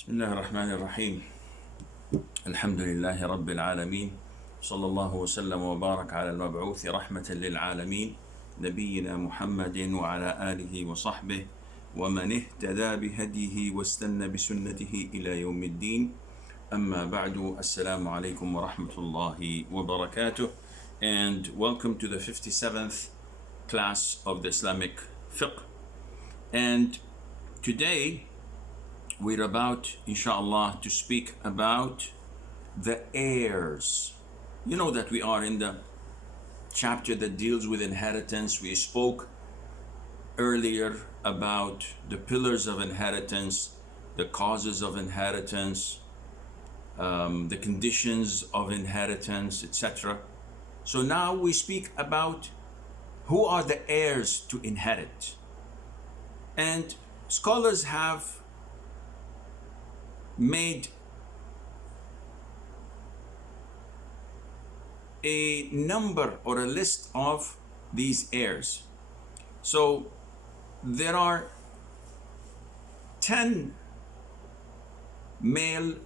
بسم الله الرحمن الرحيم. الحمد لله رب العالمين، صلى الله وسلم وبارك على المبعوث رحمة للعالمين نبينا محمد وعلى آله وصحبه ومن اهتدى بهديه واستنى بسنته إلى يوم الدين. أما بعد، السلام عليكم ورحمة الله وبركاته, and welcome to the 57th class of the Islamic Fiqh. And today we're about, inshallah, to speak about the heirs. You know that we are in the chapter that deals with inheritance. We spoke earlier about the pillars of inheritance, the causes of inheritance, the conditions of inheritance, etc. So now we speak about who are the heirs to inherit. And scholars have made a number or a list of these heirs. So there are 10 male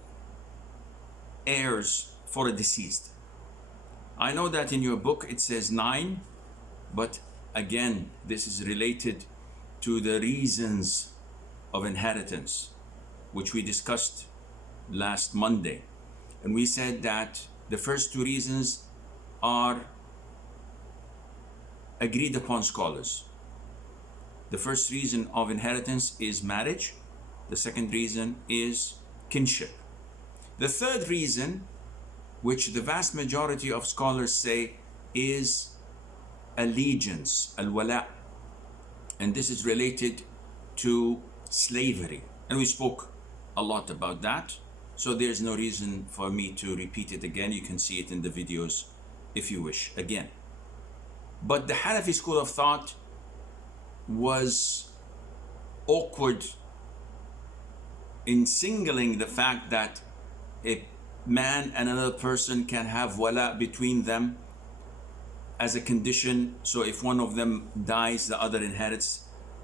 heirs for a deceased. I know that in your book it says 9, but again, this is related to the reasons of inheritance, which we discussed last Monday. And we said that the first two reasons are agreed upon scholars. The first reason of inheritance is marriage. The second reason is kinship. The third reason, which the vast majority of scholars say, is allegiance, al-wala. And this is related to slavery. And we spoke a lot about that, so there's no reason for me to repeat it again. You can see it in the videos if you wish again. But the Hanafi school of thought was awkward in singling the fact that a man and another person can have wala between them as a condition. So if one of them dies, the other inherits.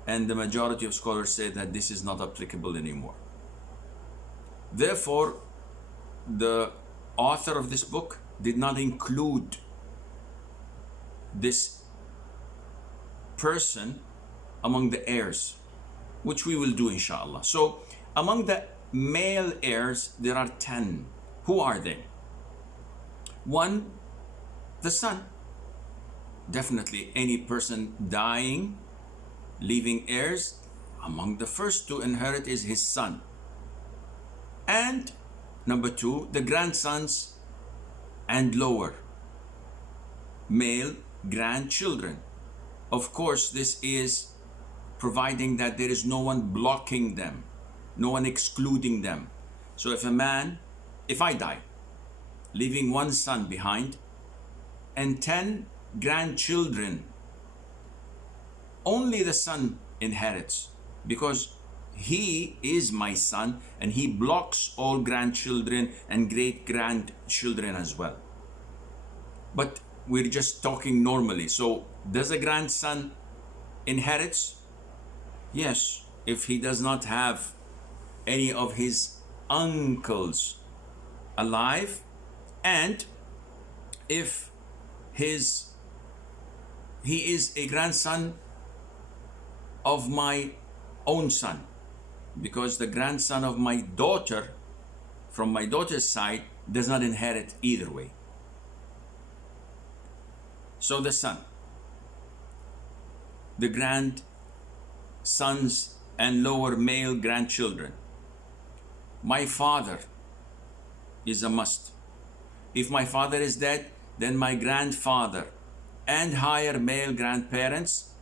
And the majority of scholars say that this is not applicable anymore. Therefore, the author of this book did not include this person among the heirs, which we will do inshallah. So among the male heirs, there are 10. Who are they? 1, the son. Definitely any person dying, leaving heirs, among the first to inherit is his son. And number 2, the grandsons and lower male grandchildren. Of course, this is providing that there is no one blocking them, no one excluding them. So if I die, leaving one son behind and 10 grandchildren, only the son inherits, because he is my son and he blocks all grandchildren and great grandchildren as well. But we're just talking normally. So does a grandson inherits? Yes, if he does not have any of his uncles alive, and if he is a grandson of my own son, because the grandson of my daughter from my daughter's side does not inherit either way. So the son, the grandsons and lower male grandchildren. My father is a must. If my father is dead, then my grandfather and higher male grandparents,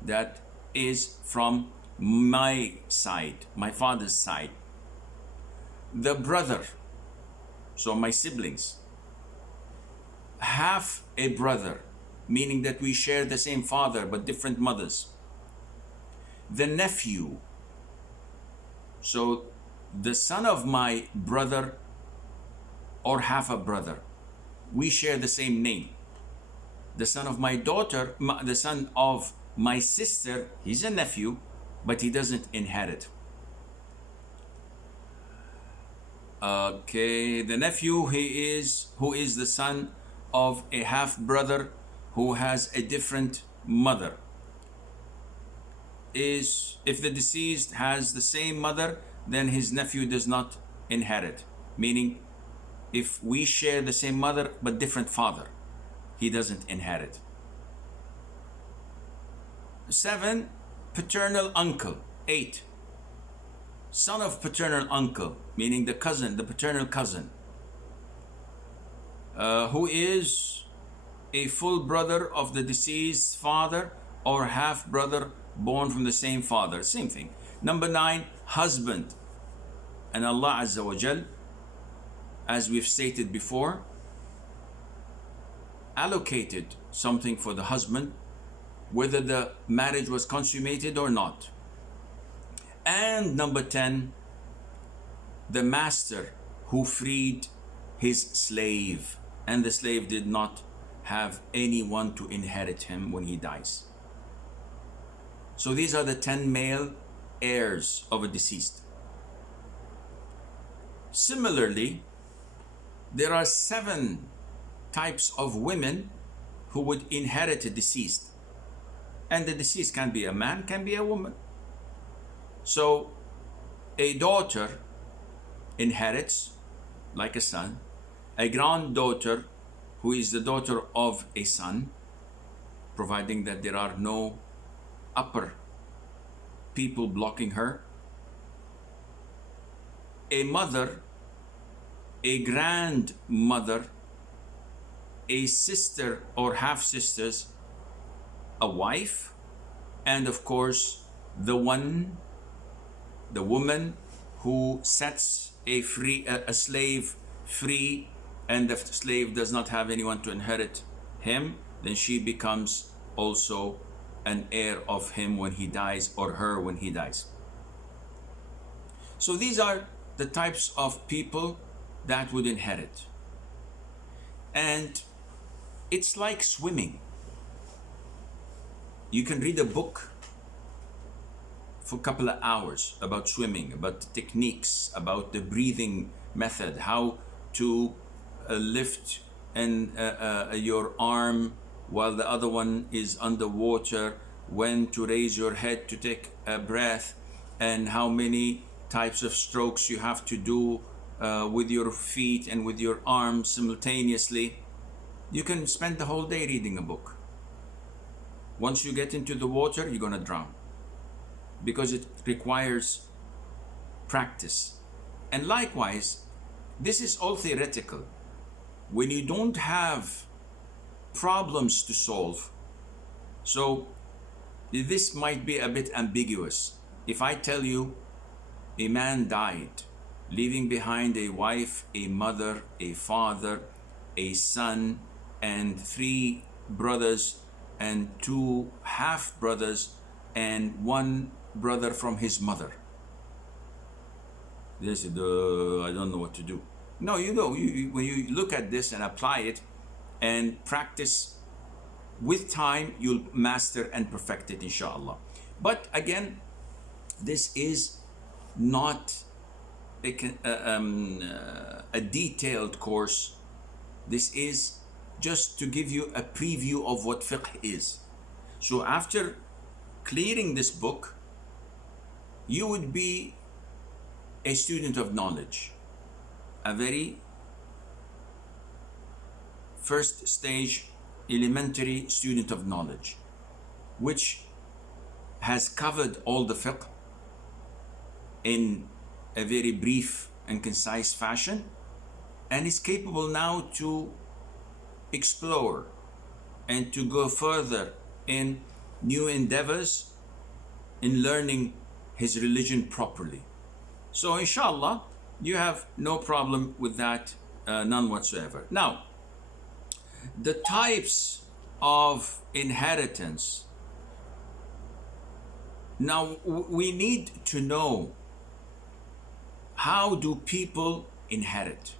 that is from my side, my father's side. The brother, so my siblings, half a brother, meaning that we share the same father but different mothers. The nephew, so the son of my brother or half a brother, we share the same name. The son of my daughter, the son of my sister, he's a nephew, but he doesn't inherit. Okay, the nephew who is the son of a half brother who has a different mother. Is if the deceased has the same mother, then his nephew does not inherit. Meaning, if we share the same mother but different father, he doesn't inherit. 7, paternal uncle. 8, son of paternal uncle, meaning the cousin, the paternal cousin, who is a full brother of the deceased father or half brother born from the same father. Same thing. Number 9, husband. And Allah Azza wa Jal, as we've stated before, allocated something for the husband, whether the marriage was consummated or not. And number 10, the master who freed his slave, and the slave did not have anyone to inherit him when he dies. So these are the 10 male heirs of a deceased. Similarly, there are 7 types of women who would inherit a deceased. And the deceased can be a man, can be a woman. So a daughter inherits like a son, a granddaughter who is the daughter of a son, providing that there are no upper people blocking her, a mother, a grandmother, a sister or half sisters, a wife, and of course the woman who sets a slave free, and the slave does not have anyone to inherit him, then she becomes also an heir of him when he dies, or her when he dies. So these are the types of people that would inherit. And it's like swimming. You can read a book for a couple of hours about swimming, about the techniques, about the breathing method, how to lift your arm while the other one is underwater, when to raise your head to take a breath, and how many types of strokes you have to do with your feet and with your arms simultaneously. You can spend the whole day reading a book. Once you get into the water, you're gonna drown, because it requires practice. And likewise, this is all theoretical. When you don't have problems to solve, so this might be a bit ambiguous. If I tell you a man died, leaving behind a wife, a mother, a father, a son, and 3 brothers and 2 half brothers and 1 brother from his mother. They said, I don't know what to do. No, you know, when you look at this and apply it and practice, with time you'll master and perfect it, inshallah. But again, this is not a detailed course. This is just to give you a preview of what fiqh is. So after clearing this book, you would be a student of knowledge, a very first stage elementary student of knowledge, which has covered all the fiqh in a very brief and concise fashion, and is capable now to explore and to go further in new endeavors in learning his religion properly. So inshallah, you have no problem with that, none whatsoever. Now, the types of inheritance. Now, we need to know, how do people inherit?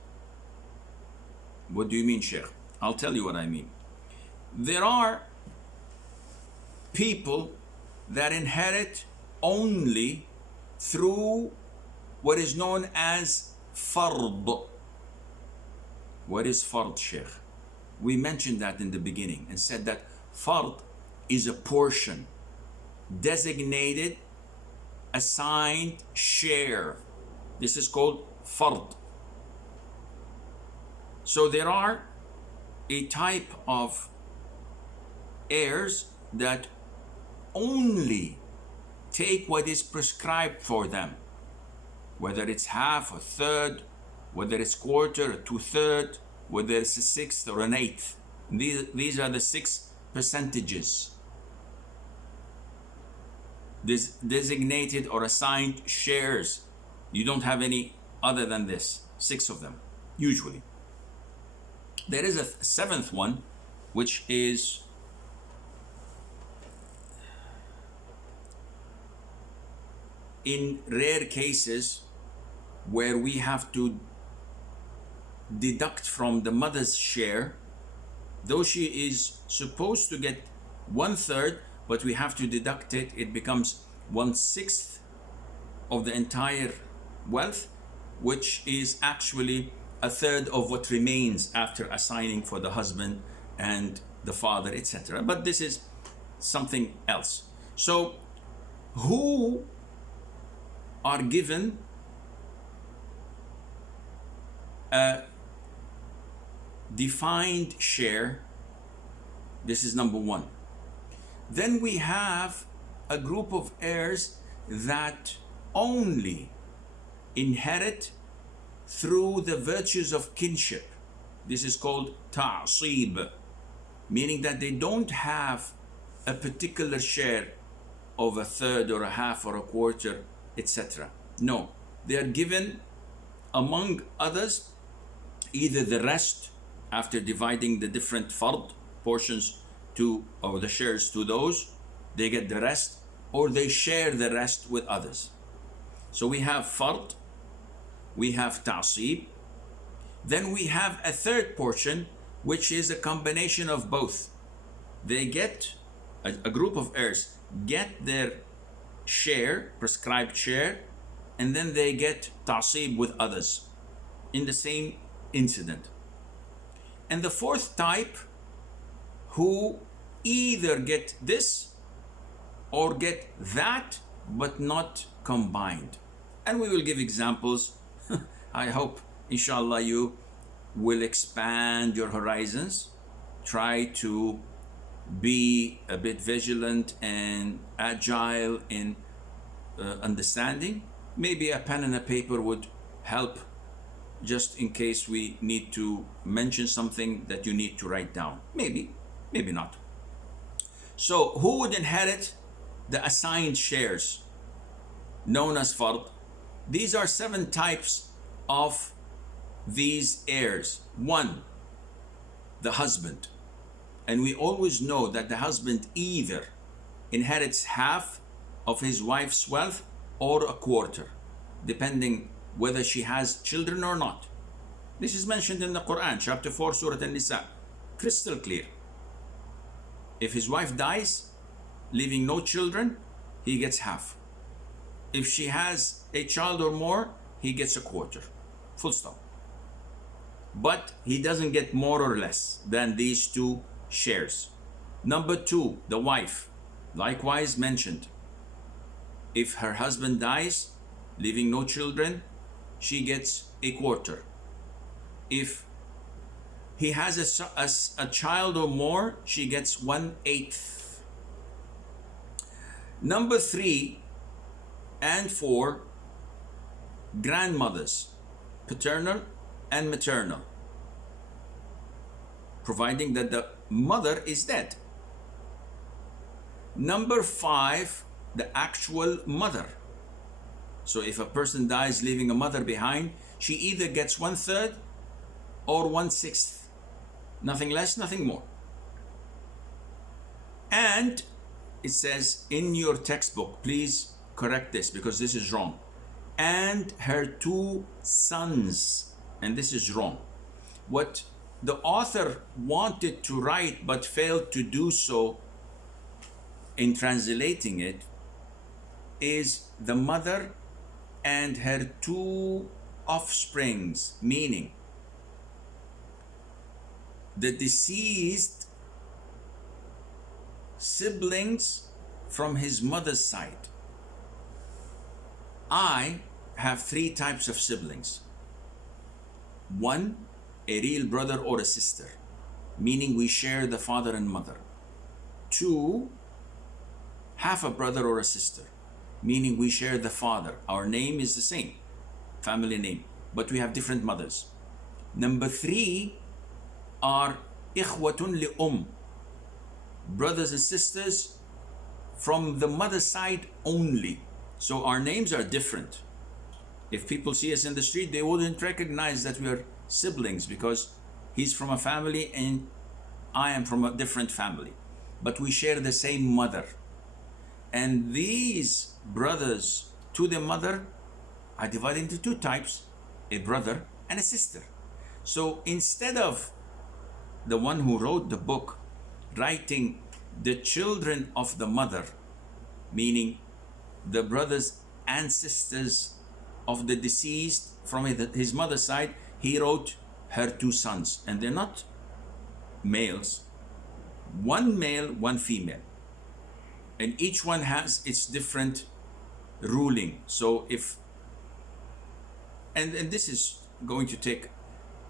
What do you mean, Sheikh? I'll tell you what I mean. There are people that inherit only through what is known as fard. What is fard, Sheikh? We mentioned that in the beginning and said that fard is a portion, designated, assigned share. This is called fard. So there are a type of heirs that only take what is prescribed for them, whether it's half, a third, whether it's quarter, a two-third, whether it's a sixth or an eighth. These are the 6 percentages. This designated or assigned shares. You don't have any other than this, 6 of them, usually. There is a 7th one, which is in rare cases where we have to deduct from the mother's share, though she is supposed to get 1/3, but we have to deduct it, it becomes 1/6 of the entire wealth, which is actually 1/3 of what remains after assigning for the husband and the father, etc. But this is something else. So who are given a defined share? This is number 1. Then we have a group of heirs that only inherit through the virtues of kinship. This is called ta'asib, meaning that they don't have a particular share of 1/3 or a half or a quarter, etc. No, they are given among others either the rest after dividing the different fard portions to, or the shares to those, they get the rest, or they share the rest with others. So we have fard, we have ta'asib, then we have a 3rd portion, which is a combination of both. They get, a group of heirs get their share, prescribed share, and then they get ta'asib with others in the same incident. And the 4th type, who either get this or get that, but not combined. And we will give examples. I hope, inshallah, you will expand your horizons. Try to be a bit vigilant and agile in understanding. Maybe a pen and a paper would help, just in case we need to mention something that you need to write down. Maybe, maybe not. So who would inherit the assigned shares known as fard? These are 7 types of these heirs. 1, the husband. And we always know that the husband either inherits half of his wife's wealth or a quarter, depending whether she has children or not. This is mentioned in the Quran, chapter 4, Surah An-Nisa. Crystal clear. If his wife dies, leaving no children, he gets half. If she has a child or more, he gets a quarter. Full stop. But he doesn't get more or less than these 2 shares. Number 2, the wife, likewise mentioned. If her husband dies, leaving no children, she gets a quarter. If he has a child or more, she gets 1/8. Number 3 and 4, grandmothers, paternal and maternal, providing that the mother is dead. Number 5, the actual mother. So if a person dies leaving a mother behind, she either gets 1/3 or 1/6. Nothing less, nothing more. And it says in your textbook, please correct this because this is wrong. And her 2 sons, and this is wrong. What the author wanted to write but failed to do so in translating it is the mother and her 2 offsprings, meaning the deceased siblings from his mother's side. I have three types of siblings. One, a real brother or a sister, meaning we share the father and mother. Two, half a brother or a sister, meaning we share the father. Our name is the same, family name, but we have different mothers. Number three are ikhwatun li brothers and sisters from the mother side only. So our names are different. If people see us in the street, they wouldn't recognize that we are siblings because he's from a family and I am from a different family. But we share the same mother. And these brothers to the mother are divided into two types, a brother and a sister. So instead of the one who wrote the book writing the children of the mother, meaning the brothers and sisters of the deceased from his mother's side, he wrote her two sons, and they're not males, one male, one female, and each one has its different ruling. So if and this is going to take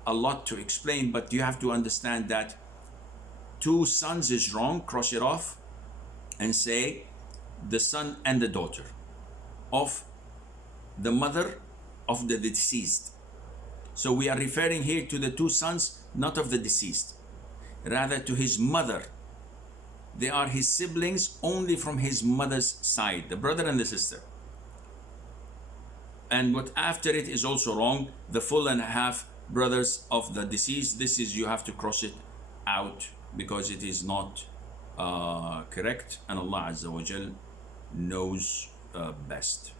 a lot to explain, but you have to understand that two sons is wrong, cross it off and say the son and the daughter of the mother of the deceased. So we are referring here to the two sons, not of the deceased, rather to his mother. They are his siblings only from his mother's side, the brother and the sister. And what after it is also wrong, the full and half brothers of the deceased. This is, you have to cross it out because it is not correct, and Allah Azza wa Jal knows best.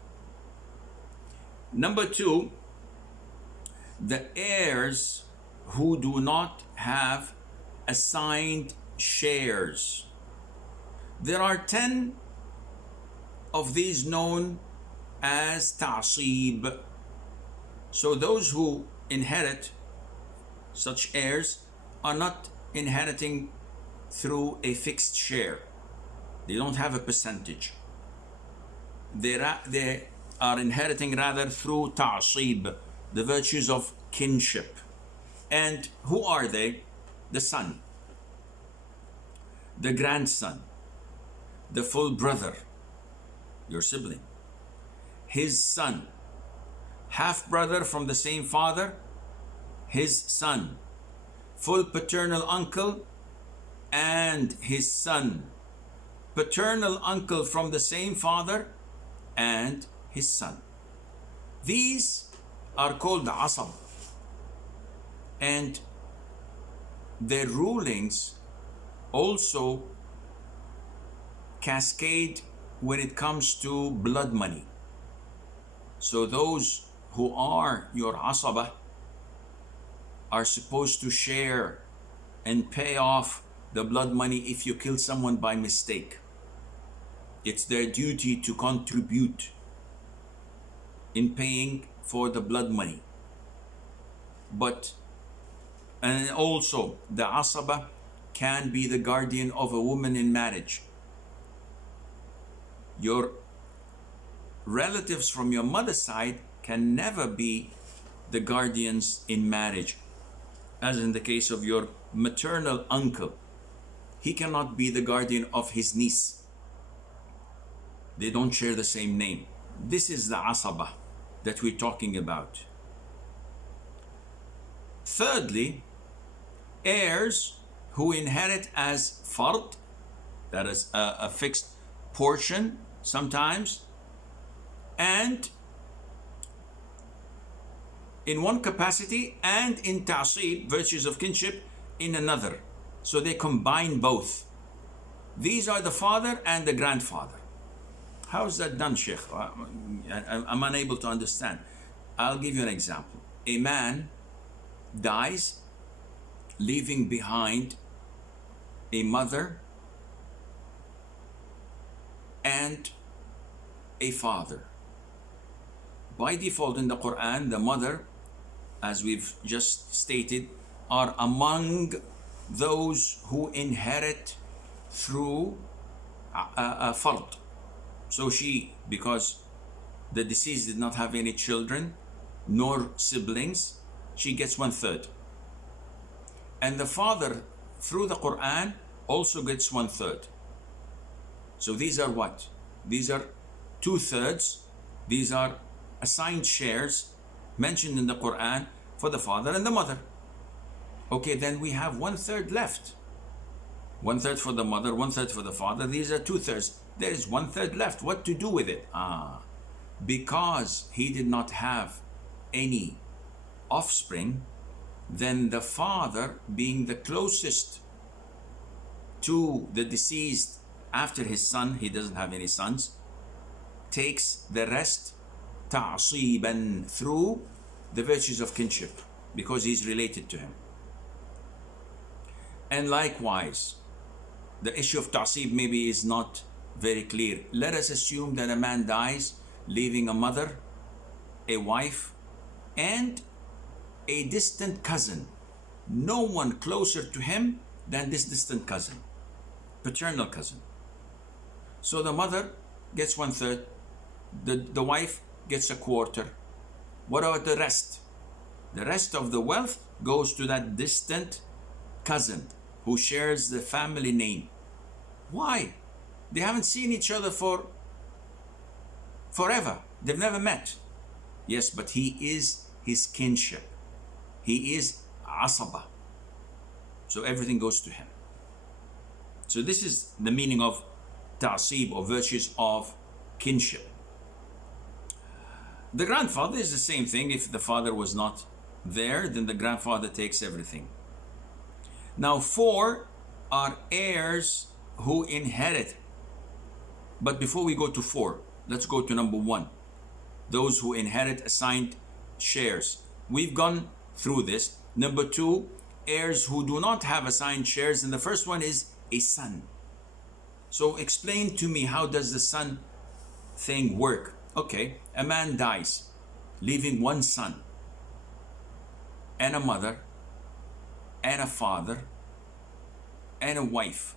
Number two, the heirs who do not have assigned shares. There are 10 of these known as ta'asib. So those who inherit such heirs are not inheriting through a fixed share. They don't have a percentage. They are inheriting rather through ta'asib, the virtues of kinship. And who are they? The son, the grandson, the full brother, your sibling, his son, half brother from the same father, his son, full paternal uncle and his son, paternal uncle from the same father and his son. These are called asab, and their rulings also cascade when it comes to blood money. So those who are your asaba are supposed to share and pay off the blood money if you kill someone by mistake. It's their duty to contribute in paying for the blood money. And also the asaba can be the guardian of a woman in marriage. Your relatives from your mother's side can never be the guardians in marriage, as in the case of your maternal uncle. He cannot be the guardian of his niece. They don't share the same name. This is the asaba that we're talking about. Thirdly, heirs who inherit as fard, that is a fixed portion sometimes, and in one capacity, and in ta'asib, virtues of kinship, in another. So they combine both. These are the father and the grandfather. How is that done, Sheikh? I'm unable to understand. I'll give you an example. A man dies, leaving behind a mother and a father. By default in the Quran, the mother, as we've just stated, are among those who inherit through a fard. So she, because the deceased did not have any children nor siblings, she gets 1/3. And the father, through the Quran, also gets 1/3. So these are what? These are 2/3. These are assigned shares mentioned in the Quran for the father and the mother. Okay, then we have 1/3 left. 1/3 for the mother, 1/3 for the father. These are 2/3. There is 1/3 left. What to do with it? Because he did not have any offspring, then the father, being the closest to the deceased after his son, he doesn't have any sons, takes the rest ta'asiban, through the virtues of kinship, because he's related to him. And likewise, the issue of ta'asib maybe is not very clear. Let us assume that a man dies leaving a mother, a wife, and a distant cousin. No one closer to him than this distant cousin, paternal cousin. So the mother gets 1/3, the wife gets 1/4. What about the rest? The rest of the wealth goes to that distant cousin who shares the family name. Why? They haven't seen each other for forever. They've never met. Yes, but he is his kinship. He is asaba. So everything goes to him. So this is the meaning of ta'asib, or virtues of kinship. The grandfather is the same thing. If the father was not there, then the grandfather takes everything. Now 4 are heirs who inherit. But before we go to 4, let's go to number 1. Those who inherit assigned shares. We've gone through this. Number 2, heirs who do not have assigned shares. And the first one is a son. So explain to me, how does the son thing work? Okay, a man dies, leaving one son, and a mother, and a father, and a wife.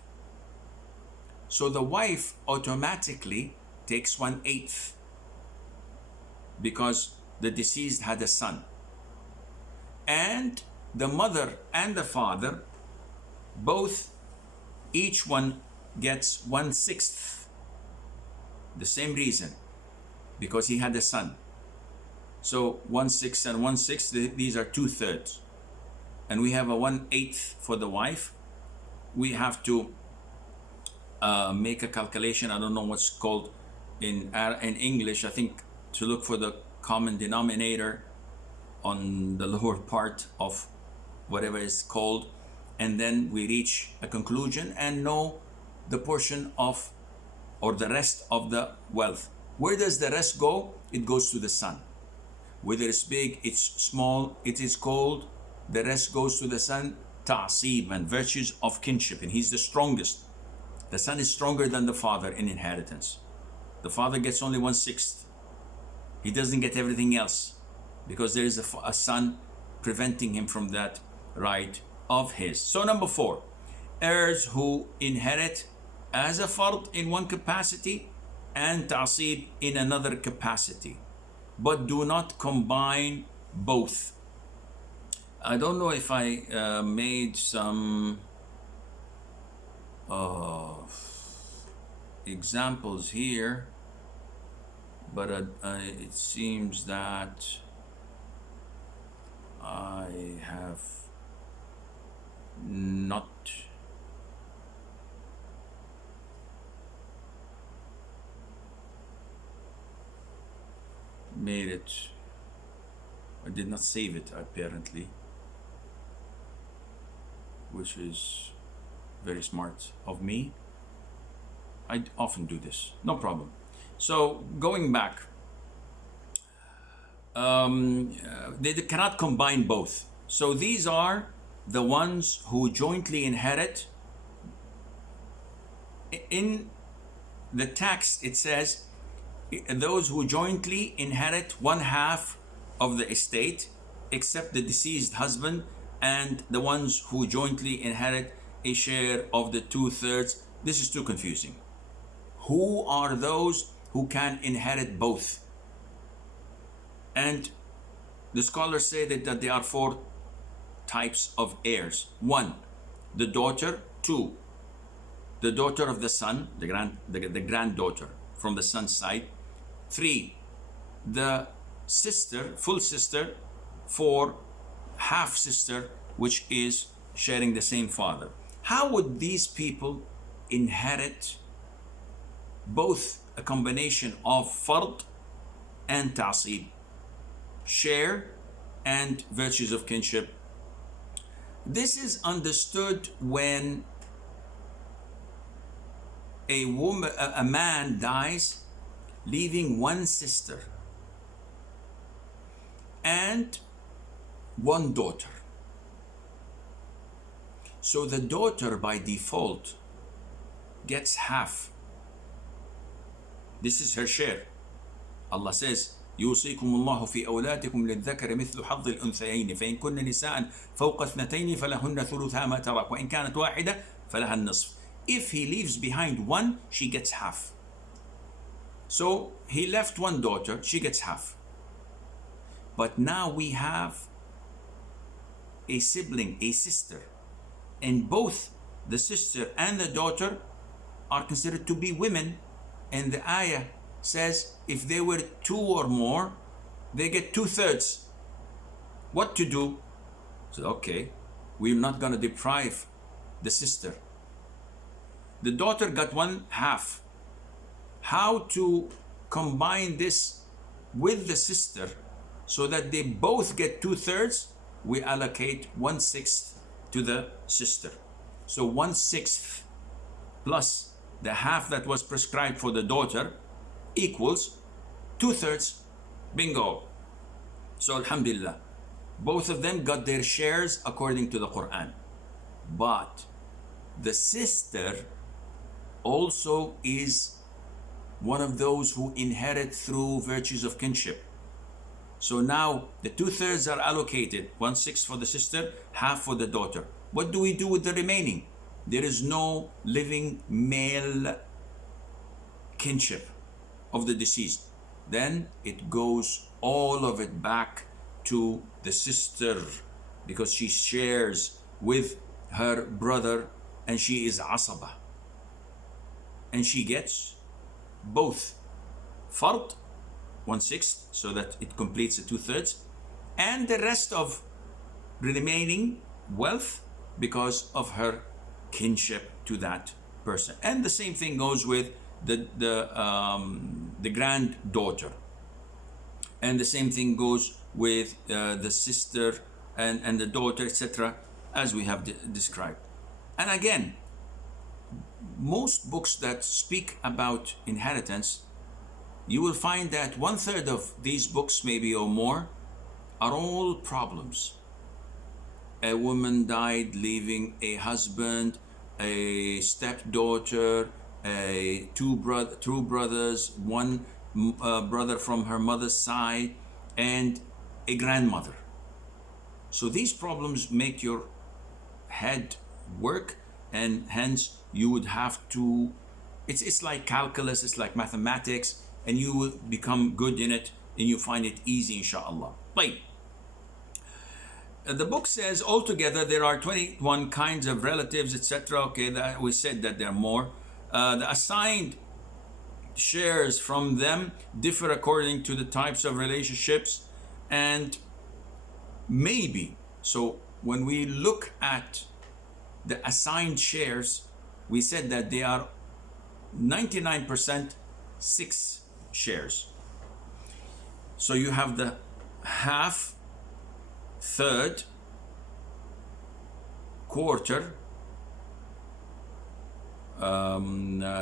So the wife automatically takes 1/8 because the deceased had a son. And the mother and the father, both, each one gets 1/6. The same reason, because he had a son. So 1/6 and 1/6, these are 2/3. And we have a 1/8 for the wife. We have to make a calculation. I don't know what's called in English. I think to look for the common denominator on the lower part of whatever is called, and then we reach a conclusion and know the portion of, or the rest of the wealth. Where does the rest go? It goes to the son. Whether it's big, it's small, it is called, the rest goes to the son. Ta'asib, and virtues of kinship, and he's the strongest. The son is stronger than the father in inheritance. The father gets only 1/6. He doesn't get everything else because there is a son preventing him from that right of his. So number 4, heirs who inherit as a fard in one capacity and ta'asib in another capacity, but do not combine both. I don't know if I made some examples here, but it seems that I have not made it. I did not save it apparently, which is very smart of me. I often do this, no problem. So going back, they cannot combine both. So these are the ones who jointly inherit. In the text it says those who jointly inherit one half of the estate, except the deceased husband, and the ones who jointly inherit a share of the 2/3. This is too confusing. Who are those who can inherit both? And the scholars say that there are 4 types of heirs. 1, the daughter. 2, the daughter of the son, the granddaughter from the son's side. 3, the sister, full sister. 4, half sister, which is sharing the same father. How would these people inherit both a combination of fard and ta'asib, share and virtues of kinship? This is understood when a man dies leaving one sister and one daughter. So the daughter by default gets half. This is her share. Allah says, يوصيكم الله في أولادكم للذكر مثل حظ الأنثيين فإن كن نساء فوق 2 فلهن ثلثا ما ترك وإن كانت واحدة فلها النصف. If he leaves behind one, she gets half. So he left one daughter, she gets half. But now we have a sibling, a sister, and both the sister and the daughter are considered to be women, and the ayah says if they were 2 or more, they get 2/3. What to do? So okay, we're not going to deprive the sister. The daughter got 1/2. How to combine this with the sister so that they both get 2/3? We allocate 1/6 to the sister. So 1/6 plus the half that was prescribed for the daughter equals 2/3. Bingo. So alhamdulillah, both of them got their shares according to the Quran. But the sister also is one of those who inherit through virtues of kinship. So now the 2/3 are allocated, 1/6 for the sister, half for the daughter. What do we do with the remaining? There is no living male kinship of the deceased. Then it goes all of it back to the sister because she shares with her brother and she is asaba. And she gets both fard, 1/6, so that it completes the 2/3, and the rest of remaining wealth because of her kinship to that person. And the same thing goes with the granddaughter, and the same thing goes with the sister and the daughter, etc., as we have described. And again, most books that speak about inheritance, you will find that 1/3 of these books, maybe or more, are all problems. A woman died leaving a husband, a stepdaughter, two brothers, one brother from her mother's side, and a grandmother. So these problems make your head work, and hence you would have to, it's like calculus, it's like mathematics, and you will become good in it and you find it easy, inshallah. Right. The book says altogether there are 21 kinds of relatives, etc. Okay, that we said that there are more. The assigned shares from them differ according to the types of relationships, and maybe, so when we look at the assigned shares, we said that they are 99% 6 shares. So you have the half, third, quarter,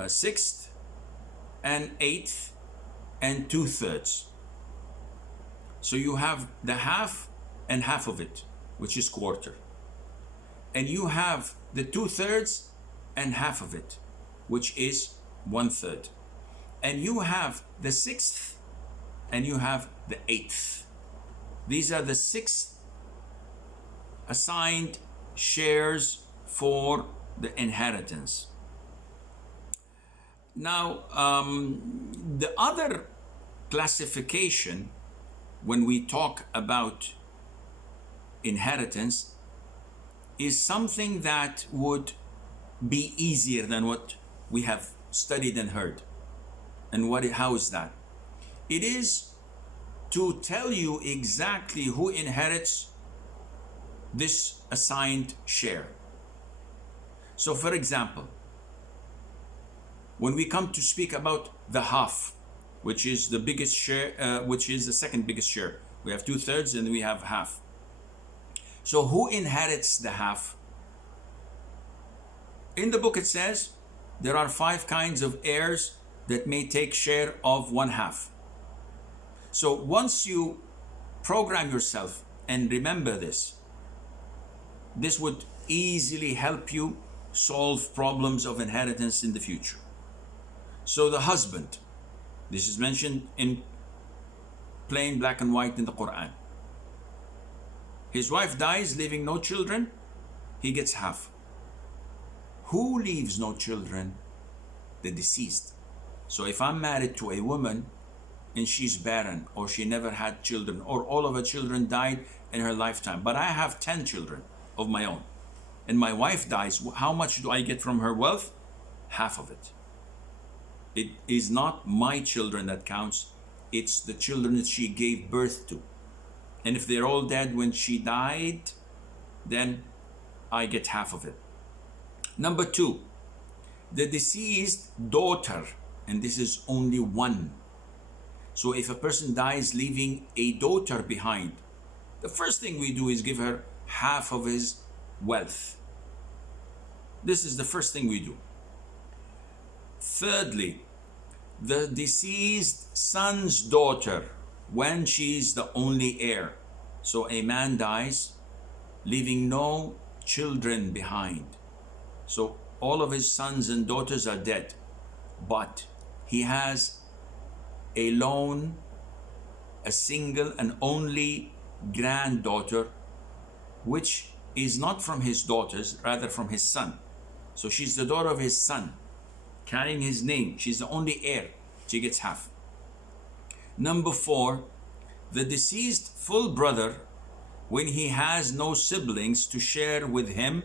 sixth, and eighth, and 2/3. So you have the half and half of it, which is quarter. And you have the 2/3 and half of it, which is 1/3. and you have the 6th and you have the 8th. These are the 6 assigned shares for the inheritance. Now, the other classification when we talk about inheritance is something that would be easier than what we have studied and heard. And how is that? It is to tell you exactly who inherits this assigned share. So for example, when we come to speak about the half, which is the biggest share, which is the second biggest share, we have 2/3 and we have half. So who inherits the half? In the book it says there are 5 kinds of heirs that may take share of 1/2. So once you program yourself and remember this, this would easily help you solve problems of inheritance in the future. So the husband, this is mentioned in plain black and white in the Quran. His wife dies leaving no children, he gets half. Who leaves no children? The deceased. So if I'm married to a woman and she's barren, or she never had children, or all of her children died in her lifetime, but I have 10 children of my own, and my wife dies, how much do I get from her wealth? Half of it. It is not my children that counts, it's the children that she gave birth to. And if they're all dead when she died, then I get half of it. Number 2, the deceased daughter, and this is only one. So if a person dies leaving a daughter behind, the first thing we do is give her half of his wealth. This is the first thing we do. Thirdly, the deceased son's daughter, when she's the only heir. So a man dies leaving no children behind. So all of his sons and daughters are dead, but he has a lone, a single and only granddaughter, which is not from his daughters, rather from his son. So she's the daughter of his son, carrying his name. She's the only heir. She gets half. Number 4, the deceased full brother, when he has no siblings to share with him,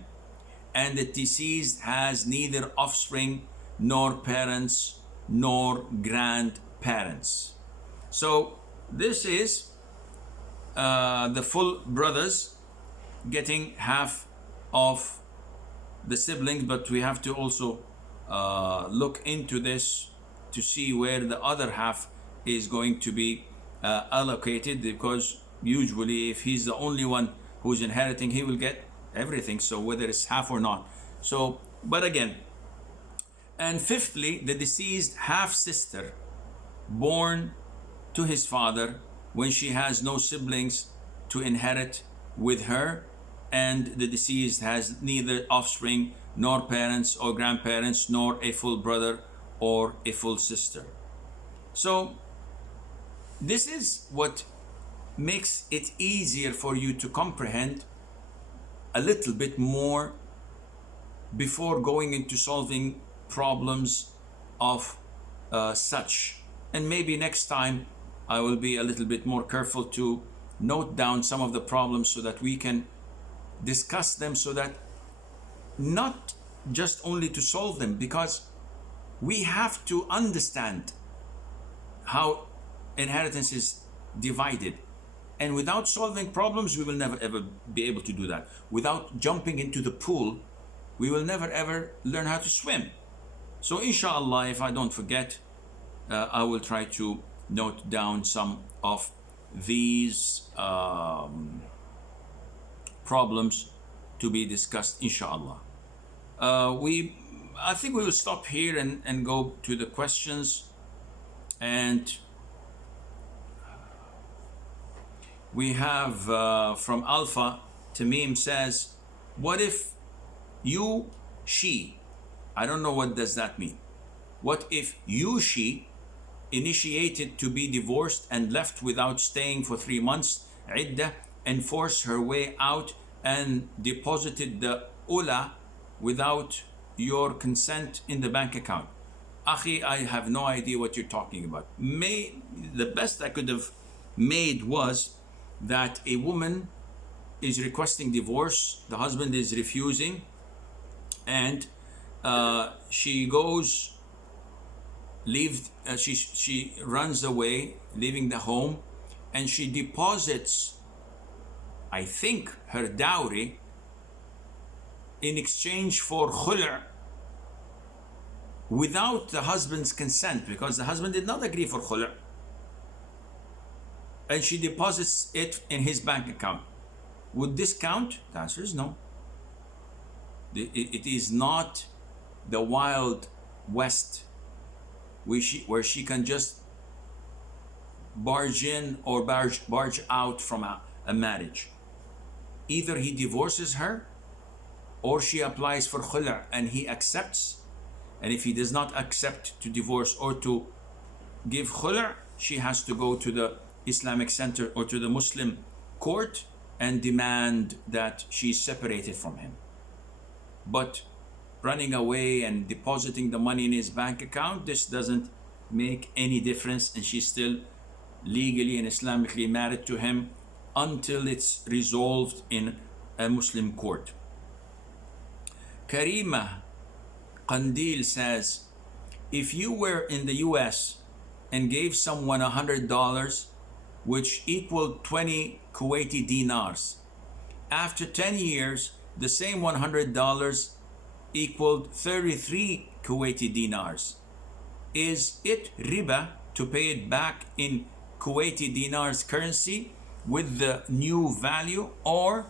and the deceased has neither offspring nor parents nor grandparents. So this is the full brothers getting half of the siblings, but we have to also look into this to see where the other half is going to be allocated, because usually if he's the only one who's inheriting, he will get everything, so whether it's half or not. So, but again, and fifthly, the deceased half sister born to his father when she has no siblings to inherit with her, and the deceased has neither offspring nor parents or grandparents nor a full brother or a full sister. So this is what makes it easier for you to comprehend a little bit more before going into solving problems of such. And maybe next time I will be a little bit more careful to note down some of the problems so that we can discuss them, so that not just only to solve them, because we have to understand how inheritance is divided. And without solving problems, we will never ever be able to do that. Without jumping into the pool, we will never ever learn how to swim. So inshallah, if I don't forget, I will try to note down some of these problems to be discussed, inshallah. I think we will stop here and go to the questions. And we have from Alpha, Tamim says, what if she, I don't know what does that mean. What if she initiated to be divorced and left without staying for 3 months, iddah, and forced her way out and deposited the ula without your consent in the bank account. Akhi, I have no idea what you're talking about. The best I could have made was that a woman is requesting divorce, the husband is refusing, and she goes, she runs away, leaving the home, and she deposits, I think, her dowry in exchange for khul' without the husband's consent, because the husband did not agree for khul', and she deposits it in his bank account. Would this count? The answer is no. It is not the Wild West where she can just barge in or barge out from a marriage. Either he divorces her or she applies for khul' and he accepts. And if he does not accept to divorce or to give khul', she has to go to the Islamic center or to the Muslim court and demand that she's separated from him. But running away and depositing the money in his bank account, this doesn't make any difference, and she's still legally and Islamically married to him until it's resolved in a Muslim court. Karima Qandil says, if you were in the US and gave someone $100, which equaled 20 Kuwaiti dinars, after 10 years, the same $100 equaled 33 Kuwaiti dinars. Is it riba to pay it back in Kuwaiti dinars currency with the new value, or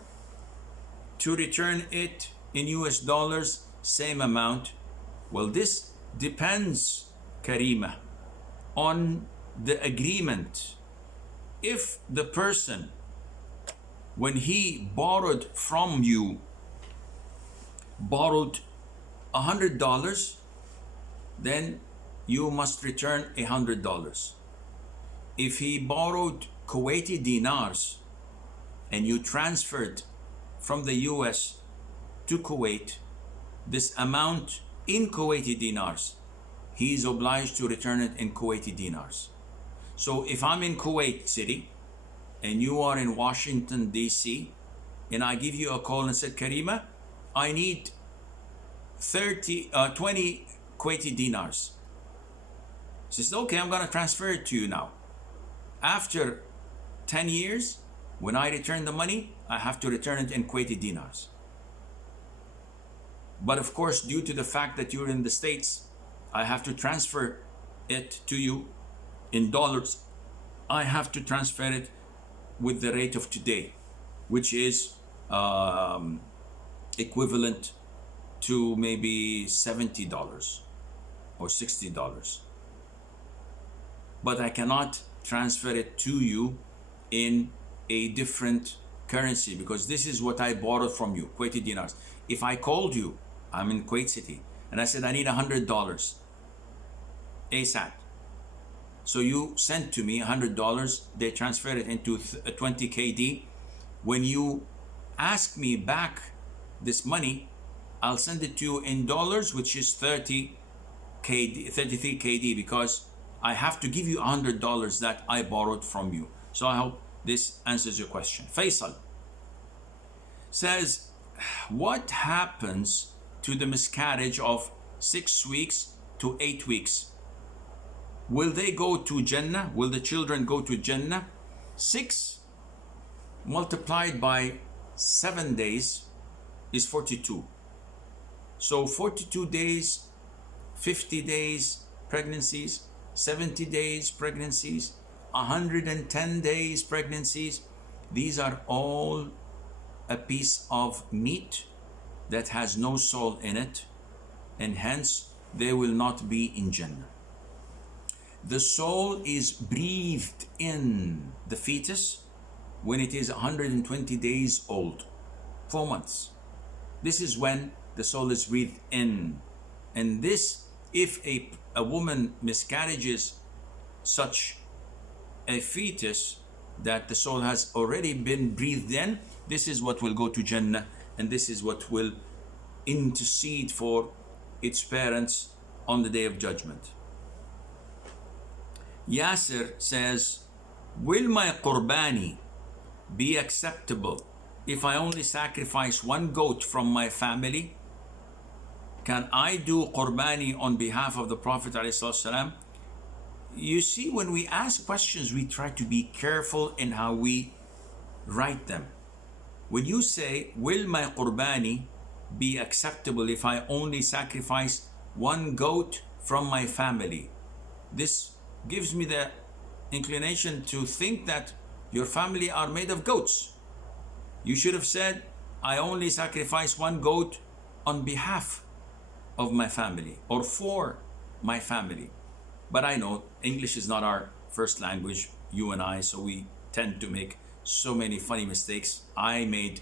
to return it in US dollars, same amount? Well, this depends, Karima, on the agreement. If the person, when he borrowed from you, borrowed $100, then you must return $100. If he borrowed Kuwaiti dinars and you transferred from the US to Kuwait this amount in Kuwaiti dinars, he is obliged to return it in Kuwaiti dinars. So if I'm in Kuwait City and you are in Washington, D.C., and I give you a call and said, Karima, I need 20 Kuwaiti dinars. She says, okay, I'm going to transfer it to you now. After 10 years, when I return the money, I have to return it in Kuwaiti dinars. But of course, due to the fact that you're in the States, I have to transfer it to you in dollars. I have to transfer it with the rate of today, which is equivalent to maybe $70 or $60. But I cannot transfer it to you in a different currency, because this is what I borrowed from you, Kuwaiti dinars. If I called you, I'm in Kuwait City, and I said I need $100 ASAP. So you sent to me $100, they transferred it into 20 KD. When you ask me back this money, I'll send it to you in dollars, which is 30 KD, 33 KD, because I have to give you $100 that I borrowed from you. So I hope this answers your question. Faisal says, what happens to the miscarriage of 6 weeks to 8 weeks? Will they go to Jannah? Will the children go to Jannah? 6 multiplied by 7 days is 42. So 42 days, 50 days pregnancies, 70 days pregnancies, 110 days pregnancies. These are all a piece of meat that has no soul in it, and hence they will not be in Jannah. The soul is breathed in the fetus when it is 120 days old, 4 months. This is when the soul is breathed in. And this, if a woman miscarriages such a fetus that the soul has already been breathed in, this is what will go to Jannah, and this is what will intercede for its parents on the Day of Judgment. Yasser says, will my qurbani be acceptable if I only sacrifice one goat from my family? Can I do qurbani on behalf of the Prophet ﷺ? You see, when we ask questions, we try to be careful in how we write them. When you say, will my qurbani be acceptable if I only sacrifice one goat from my family? This gives me the inclination to think that your family are made of goats. You should have said, I only sacrifice one goat on behalf of my family or for my family. But I know English is not our first language, you and I, so we tend to make so many funny mistakes. I made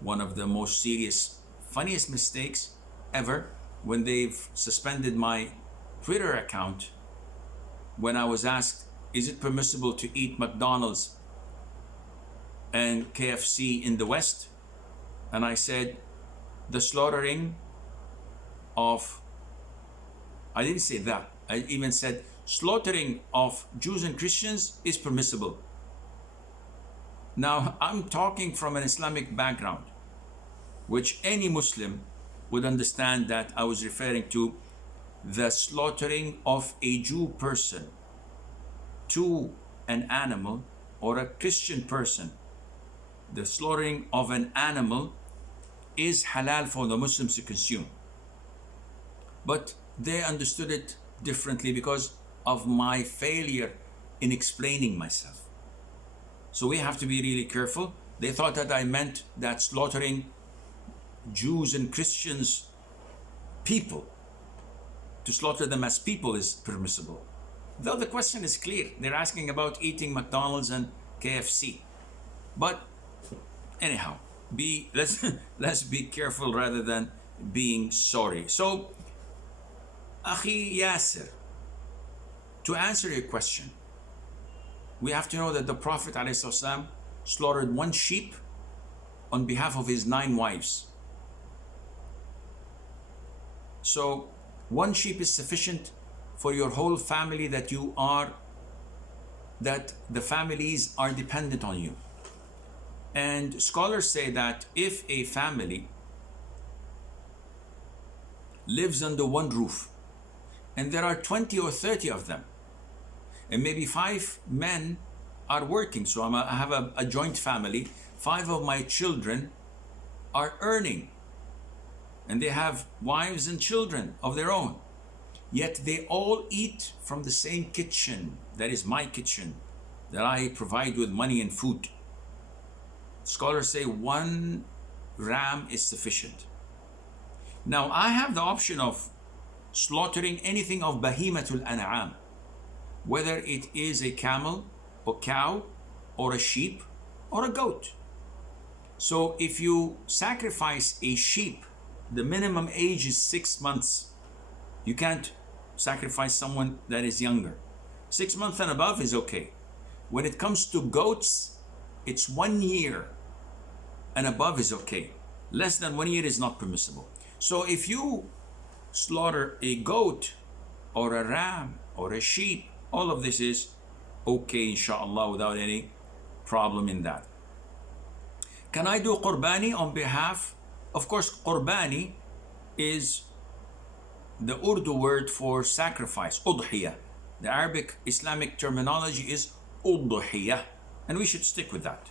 one of the most serious, funniest mistakes ever when they've suspended my Twitter account when I was asked, is it permissible to eat McDonald's and KFC in the West? And I said, the slaughtering of, I didn't say that, I even said slaughtering of Jews and Christians is permissible. Now, I'm talking from an Islamic background, which any Muslim would understand that I was referring to the slaughtering of a Jew person to an animal, or a Christian person. The slaughtering of an animal is halal for the Muslims to consume. But they understood it differently because of my failure in explaining myself. So we have to be really careful. They thought that I meant that slaughtering Jews and Christians, people, to slaughter them as people is permissible. Though the question is clear, they're asking about eating McDonald's and KFC. But anyhow, let's be careful rather than being sorry. So, Akhi Yasser, to answer your question, we have to know that the Prophet ﷺ slaughtered one sheep on behalf of his 9 wives. So one sheep is sufficient for your whole family that the families are dependent on you. And scholars say that if a family lives under one roof and there are 20 or 30 of them, and maybe 5 men are working, so I have a joint family, 5 of my children are earning, and they have wives and children of their own, yet they all eat from the same kitchen, that is my kitchen, that I provide with money and food. Scholars say 1 ram is sufficient. Now I have the option of slaughtering anything of bahimatul an'am, whether it is a camel or cow or a sheep or a goat. So if you sacrifice a sheep, the minimum age is 6 months. You can't sacrifice someone that is younger. 6 months and above is okay. When it comes to goats, it's 1 year and above is okay. Less than 1 year is not permissible. So if you slaughter a goat or a ram or a sheep, all of this is okay, inshallah, without any problem in that. Can I do qurbani on behalf? Of course, qurbani is the Urdu word for sacrifice, udhiyah. The Arabic Islamic terminology is udhiyah, and we should stick with that.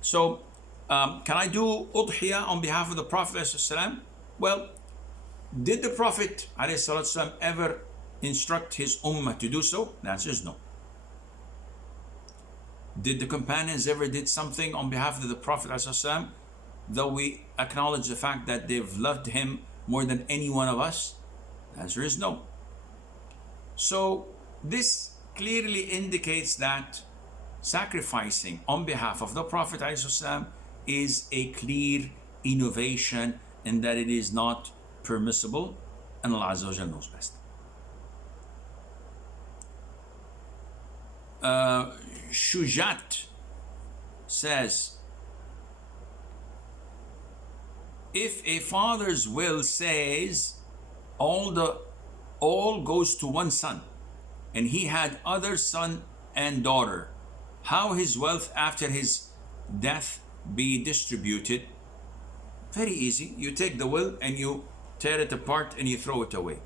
So, can I do udhiyah on behalf of the Prophet ﷺ? Well, did the Prophet ﷺ ever instruct his ummah to do so? The answer is no. Did the companions ever did something on behalf of the Prophet ﷺ, though we acknowledge the fact that they've loved him more than any one of us? The answer is no. So this clearly indicates that sacrificing on behalf of the Prophet ﷺ is a clear innovation and that it is not permissible, and Allah Azza wa Jalla knows best. Shujat says, if a father's will says all goes to one son, and he had other son and daughter, how his wealth after his death be distributed? Very easy. You take the will and you tear it apart and you throw it away,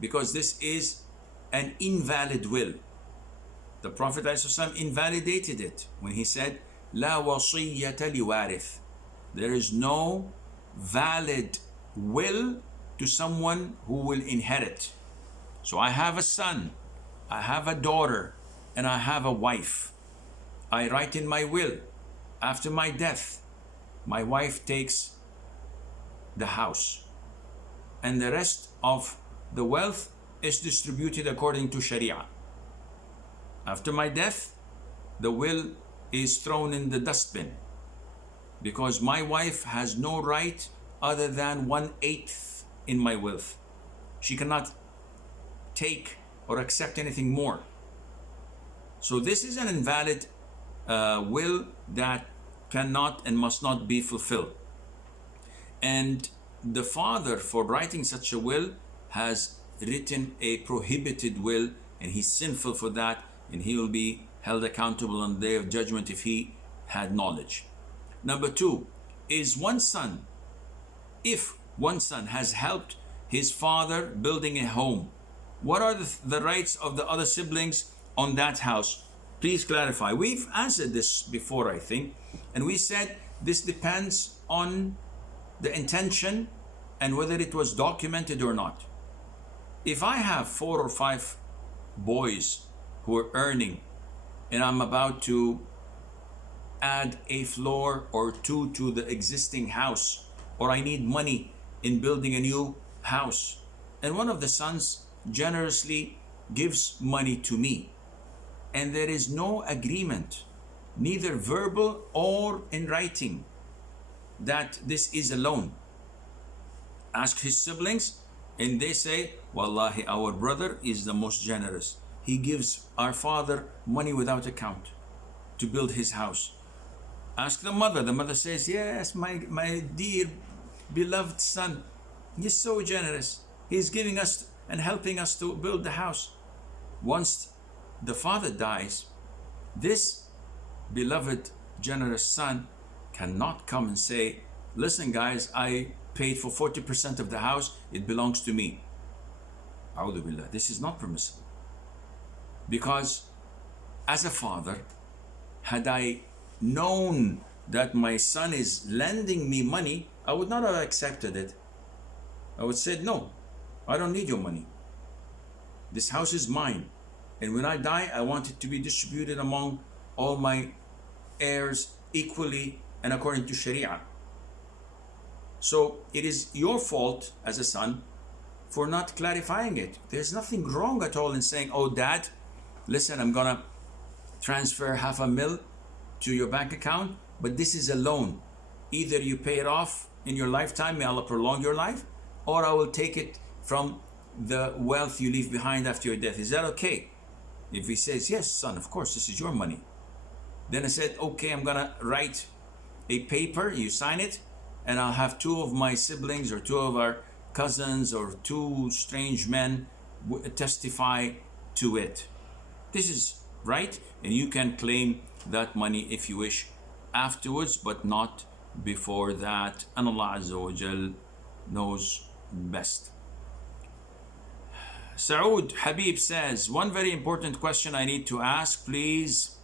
because this is an invalid will. The Prophet ﷺ invalidated it when he said, La wasiyyata liwarith. There is no valid will to someone who will inherit. So I have a son, I have a daughter, and I have a wife. I write in my will, after my death, my wife takes the house, and the rest of the wealth is distributed according to Sharia. After my death, the will is thrown in the dustbin, because my wife has no right other than 1/8 in my wealth. She cannot take or accept anything more. So this is an invalid will that cannot and must not be fulfilled. And the father, for writing such a will, has written a prohibited will, and he's sinful for that, and he will be held accountable on the day of judgment if he had knowledge. Number two is if one son has helped his father building a home, what are the rights of the other siblings on that house? Please clarify. We've answered this before, I think, and we said this depends on the intention and whether it was documented or not. If I have 4 or 5 boys who are earning, and I'm about to add a floor or 2 to the existing house, or I need money in building a new house, and one of the sons generously gives money to me, and there is no agreement, neither verbal or in writing, that this is a loan. Ask his siblings, and they say, Wallahi, our brother is the most generous. He gives our father money without account to build his house. Ask the mother says, yes, my dear beloved son, he's so generous. He's giving us and helping us to build the house. Once the father dies, this beloved generous son cannot come and say, listen guys, I paid for 40% of the house, it belongs to me. A'udhu billah, this is not permissible. Because as a father, had I known that my son is lending me money, I would not have accepted it. I would say, no, I don't need your money. This house is mine. And when I die, I want it to be distributed among all my heirs equally and according to Sharia. So it is your fault as a son for not clarifying it. There's nothing wrong at all in saying, oh dad, listen, I'm gonna transfer $500,000 to your bank account, but this is a loan. Either you pay it off in your lifetime, may Allah prolong your life, or I will take it from the wealth you leave behind after your death. Is that okay? If he says, yes, son, of course, this is your money. Then I said, okay, I'm gonna write a paper, you sign it, and I'll have 2 of my siblings or 2 of our cousins or 2 strange men testify to it. This is right, and you can claim that money if you wish afterwards, but not before that. And Allah Azza wa Jal knows best. Saud Habib says, one very important question I need to ask, please.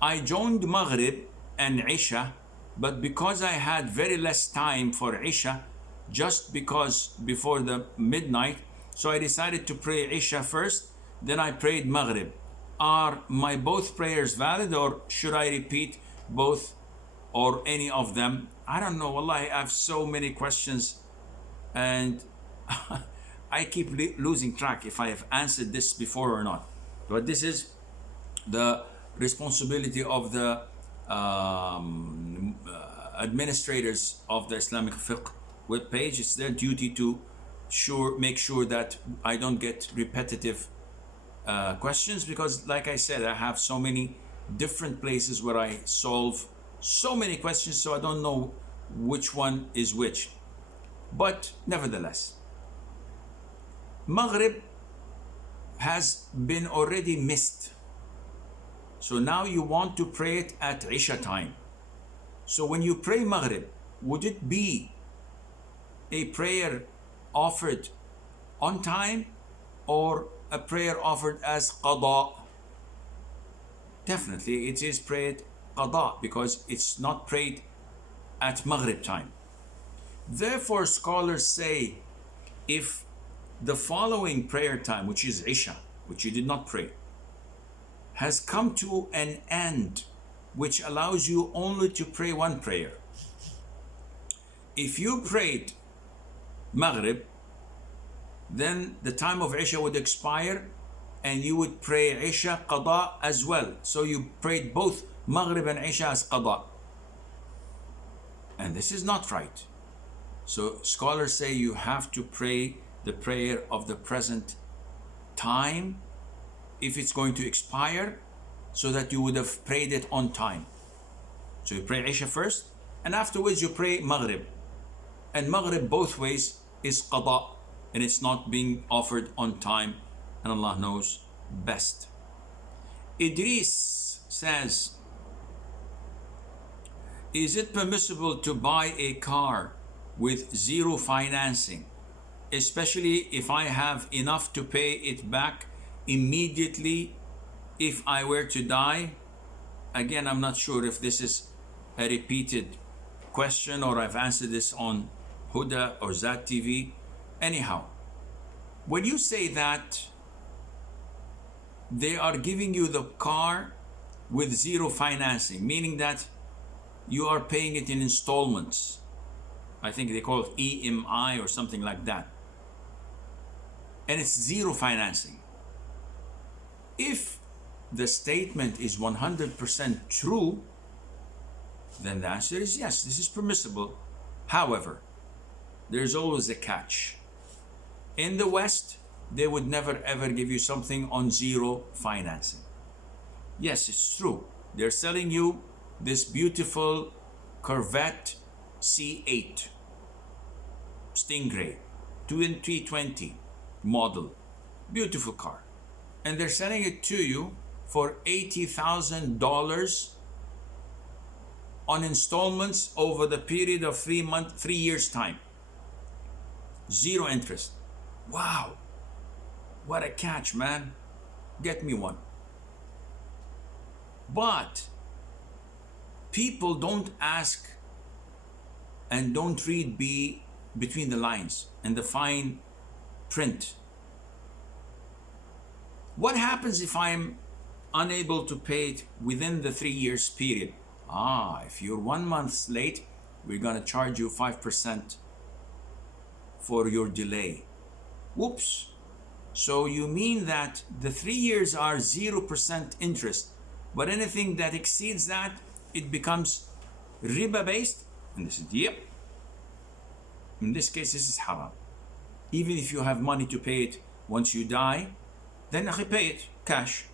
I joined Maghrib and Isha, but because I had very less time for Isha, just because before the midnight, so I decided to pray Isha first, then I prayed Maghrib. Are my both prayers valid, or should I repeat both or any of them? I don't know. Wallahi, I have so many questions and I keep losing track if I have answered this before or not. But this is the responsibility of the administrators of the Islamic Fiqh webpage. It's their duty to make sure that I don't get repetitive questions, because like I said, I have so many different places where I solve so many questions, so I don't know which one is which. But nevertheless, Maghrib has been already missed. So now you want to pray it at Isha time. So when you pray Maghrib, would it be a prayer offered on time or a prayer offered as qada? Definitely it is prayed qada, because it's not prayed at Maghrib time. Therefore, scholars say if the following prayer time, which is Isha, which you did not pray, has come to an end, which allows you only to pray one prayer. If you prayed Maghrib, then the time of Isha would expire and you would pray Isha qada as well. So you prayed both Maghrib and Isha as qada. And this is not right. So scholars say you have to pray the prayer of the present time if it's going to expire, so that you would have prayed it on time. So you pray Isha first, and afterwards you pray Maghrib. And Maghrib both ways is qada, and it's not being offered on time, and Allah knows best. Idris says, is it permissible to buy a car with zero financing, especially if I have enough to pay it back immediately if I were to die? Again, I'm not sure if this is a repeated question or I've answered this on Huda or Zat TV. Anyhow, when you say that they are giving you the car with zero financing, meaning that you are paying it in installments. I think they call it EMI or something like that. And it's zero financing. If the statement is 100% true, then the answer is yes, this is permissible. However, there's always a catch. In the West, they would never ever give you something on zero financing. Yes, it's true. They're selling you this beautiful Corvette C8 Stingray 2020 model, beautiful car, and they're selling it to you for $80,000 on installments over the period of 3 years time. Zero interest. Wow, what a catch, man. Get me one. But people don't ask and don't read between the lines and the fine print. What happens if I'm unable to pay it within the 3 years period? If you're 1 month late, we're gonna charge you 5% for your delay. Whoops. So you mean that the 3 years are 0% interest, but anything that exceeds that, it becomes riba based? And this is, yep. In this case, this is haram. Even if you have money to pay it once you die, then pay it cash.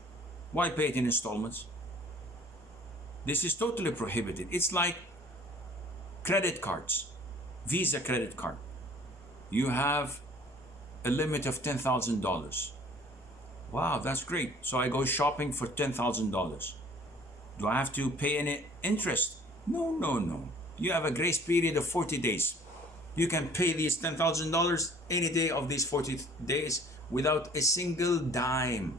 Why pay it in installments? This is totally prohibited. It's like credit cards, Visa credit card. You have a limit of $10,000. Wow, that's great. So I go shopping for $10,000. Do I have to pay any interest? No. You have a grace period of 40 days. You can pay these $10,000 any day of these 40 days without a single dime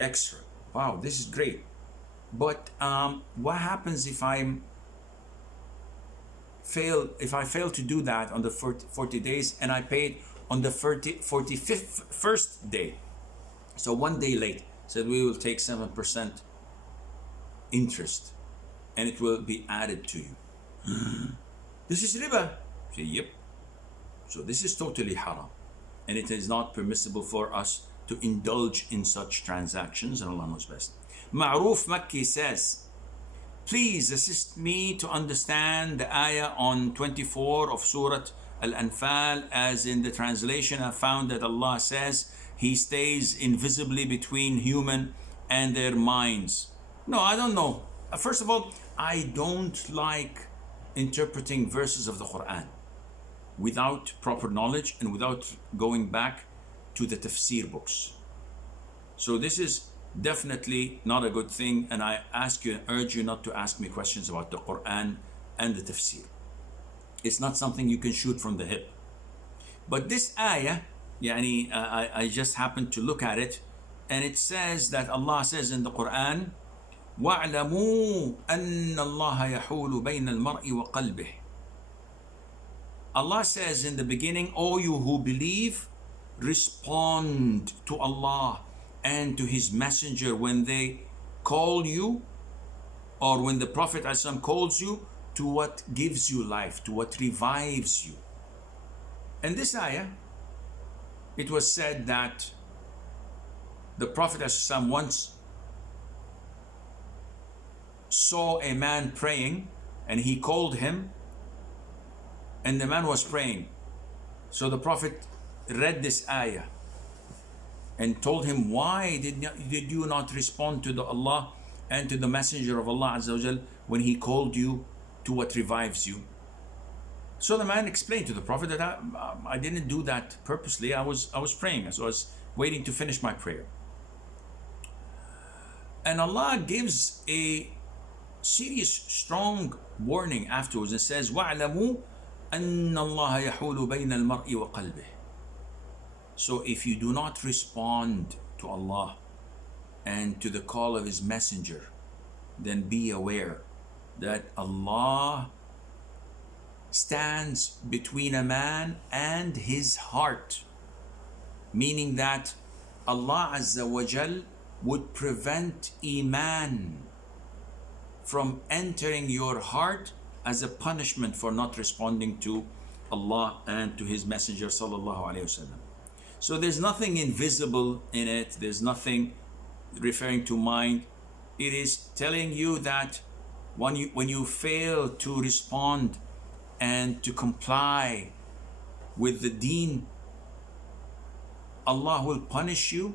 extra. Wow, this is great. But what happens if I fail to do that on the 40 days and I paid on the 45th day? So 1 day late, said we will take 7% interest and it will be added to you. This is riba. Say, yep. So this is totally haram, and it is not permissible for us to indulge in such transactions, and Allah knows best. Ma'ruf Makki says, please assist me to understand the ayah on 24 of Surah Al-Anfal, as in the translation I found that Allah says He stays invisibly between human and their minds. No, I don't know. First of all, I don't like interpreting verses of the Quran without proper knowledge and without going back to the tafsir books. So this is definitely not a good thing, and I ask you and urge you not to ask me questions about the Quran and the tafsir. It's not something you can shoot from the hip. But this ayah, I just happened to look at it, and it says that Allah says in the Quran, وَاعْلَمُوا أَنَّ اللَّهَ يَحُولُ بَيْنَ الْمَرْءِ وَقَلْبِهِ. Allah says in the beginning, O you who believe, respond to Allah and to His Messenger when they call you, or when the Prophet ﷺ calls you to what gives you life, to what revives you. And this ayah, it was said that the Prophet ﷺ once saw a man praying, and he called him, and the man was praying. So the Prophet read this ayah and told him, why did you not respond to the Allah and to the Messenger of Allah Azza wa Jal when he called you to what revives you? So the man explained to the Prophet that I didn't do that purposely. I was praying, so I was waiting to finish my prayer. And Allah gives a serious, strong warning afterwards and says, وَاعْلَمُوا أَنَّ اللَّهَ يَحُولُ بَيْنَ الْمَرْءِ وَقَلْبِهِ. So if you do not respond to Allah and to the call of His Messenger, then be aware that Allah stands between a man and his heart, meaning that Allah Azza wa Jal would prevent Iman from entering your heart as a punishment for not responding to Allah and to His Messenger sallallahu alaihi wasallam. So there's nothing invisible in it. There's nothing referring to mind. It is telling you that when you fail to respond and to comply with the deen, Allah will punish you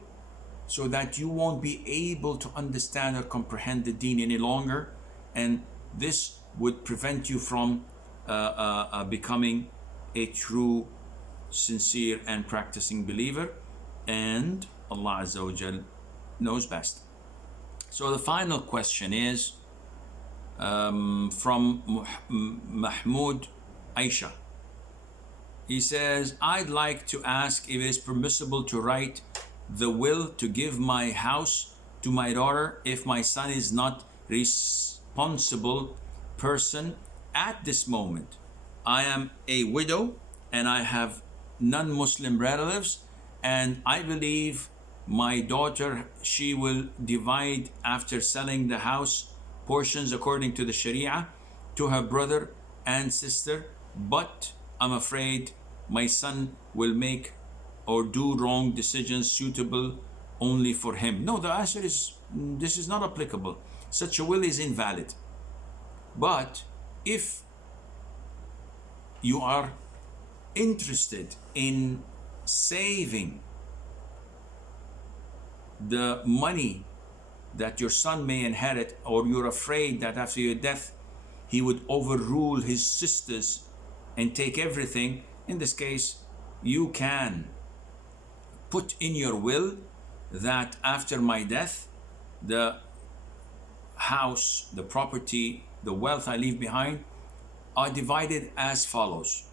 so that you won't be able to understand or comprehend the deen any longer, and this would prevent you from becoming a true, sincere and practicing believer, and Allah Azza wa Jal knows best. So the final question is from Mahmoud Aisha. He says, I'd like to ask if it is permissible to write the will to give my house to my daughter if my son is not responsible person at this moment. I am a widow and I have non-Muslim relatives, and I believe my daughter, she will divide after selling the house portions according to the Sharia to her brother and sister, but I'm afraid my son will make or do wrong decisions suitable only for him. No, the answer is this is not applicable. Such a will is invalid. But if you are interested in saving the money that your son may inherit, or you're afraid that after your death he would overrule his sisters and take everything, in this case you can put in your will that after my death the house, the property, the wealth I leave behind are divided as follows.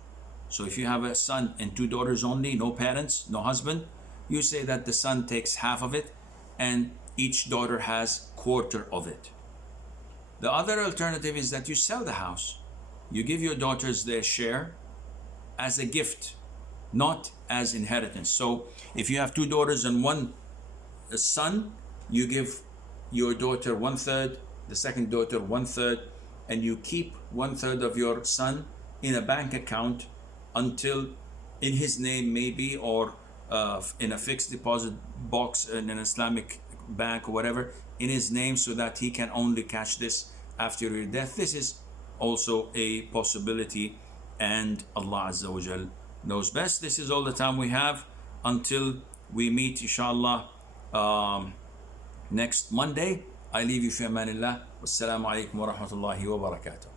So if you have a son and two daughters only, no parents, no husband, you say that the son takes half of it and each daughter has quarter of it. The other alternative is that you sell the house. You give your daughters their share as a gift, not as inheritance. So if you have two daughters and one son, you give your daughter 1/3, the second daughter 1/3, and you keep 1/3 of your son in a bank account until in his name maybe, or in a fixed deposit box in an Islamic bank or whatever, in his name, so that he can only catch this after your death. This is also a possibility and Allah Azza wa Jal knows best. This is all the time we have until we meet, inshallah, next Monday. I leave you fi amanillah. Wassalamu alaikum wa rahmatullahi wa barakatuh.